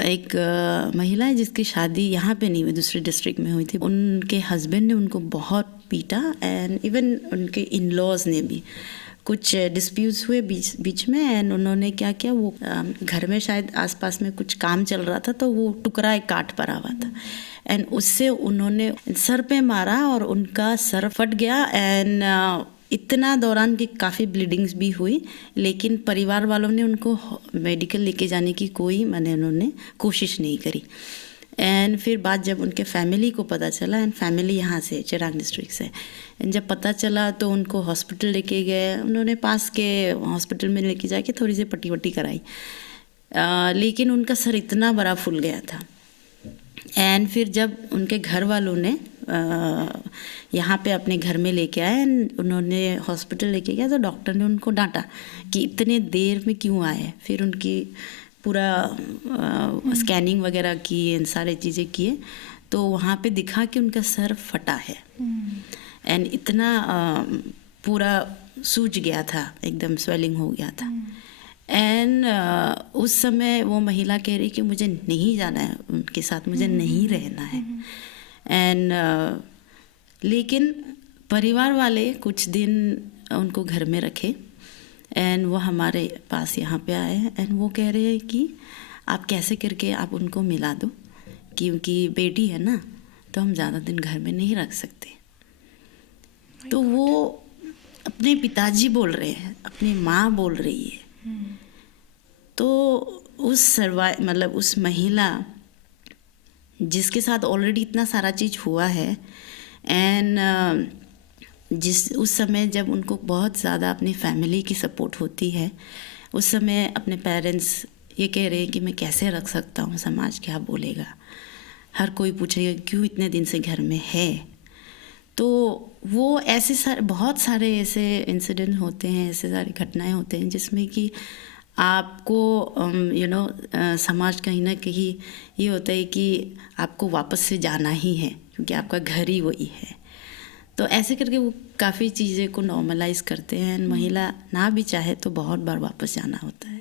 एक महिला है जिसकी शादी यहाँ पे नहीं हुई, दूसरे डिस्ट्रिक्ट में हुई थी। उनके हस्बैंड ने उनको बहुत पीटा एंड इवन उनके इन लॉज ने भी कुछ डिस्प्यूट्स हुए बीच में। एंड उन्होंने क्या किया, वो घर में शायद आसपास में कुछ काम चल रहा था तो वो टुकड़ा एक काट पड़ा हुआ था एंड उससे उन्होंने सर पे मारा और उनका सर फट गया। एंड इतना दौरान की काफ़ी ब्लीडिंग्स भी हुई, लेकिन परिवार वालों ने उनको मेडिकल लेके जाने की कोई उन्होंने कोशिश नहीं करी। एंड फिर बाद जब उनके फैमिली को पता चला, एंड फैमिली यहाँ से चिरांग डिस्ट्रिक्ट से, एंड जब पता चला तो उनको हॉस्पिटल लेके गए। उन्होंने पास के हॉस्पिटल में लेके जाके थोड़ी सी पट्टी वट्टी कराई, लेकिन उनका सर इतना बड़ा फूल गया था। एंड फिर जब उनके घर वालों ने यहाँ पे अपने घर में लेके आए एंड उन्होंने हॉस्पिटल लेके गया तो डॉक्टर ने उनको डांटा कि इतने देर में क्यों आए। फिर उनकी पूरा स्कैनिंग वगैरह की एंड सारी चीज़ें किए तो वहाँ पे दिखा कि उनका सर फटा है एंड इतना पूरा सूज गया था, एकदम स्वेलिंग हो गया था। एंड उस समय वो महिला कह रही कि मुझे नहीं जाना है उनके साथ, मुझे नहीं रहना है। एंड लेकिन परिवार वाले कुछ दिन उनको घर में रखे एंड वो हमारे पास यहाँ पे आए एंड वो कह रहे हैं कि आप कैसे करके आप उनको मिला दो, क्योंकि बेटी है ना तो हम ज़्यादा दिन घर में नहीं रख सकते। तो वो अपने पिताजी बोल रहे हैं, अपनी माँ बोल रही है। तो उस महिला जिसके साथ ऑलरेडी इतना सारा चीज़ हुआ है एंड उस समय जब उनको बहुत ज़्यादा अपनी फैमिली की सपोर्ट होती है, उस समय अपने पेरेंट्स ये कह रहे हैं कि मैं कैसे रख सकता हूँ, समाज क्या बोलेगा, हर कोई पूछेगा क्यों इतने दिन से घर में है। तो वो ऐसे बहुत सारे ऐसे इंसिडेंट होते हैं, ऐसे सारी घटनाएं होते हैं जिसमें कि आपको समाज कहीं ना कहीं ये होता है कि आपको वापस से जाना ही है क्योंकि आपका घर ही वही है। तो ऐसे करके वो काफ़ी चीज़ें को नॉर्मलाइज करते हैं। महिला ना भी चाहे तो बहुत बार वापस जाना होता है।